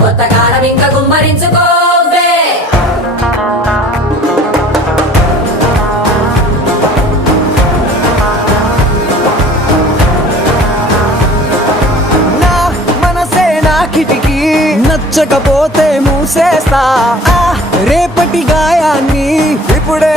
కొత్త కాలం ఇంకా గుమ్మరించుకోవే. నా మనసే నా కిటికీ, నచ్చకపోతే మూసేస్తా. రేపటి గాయాన్ని ఇప్పుడే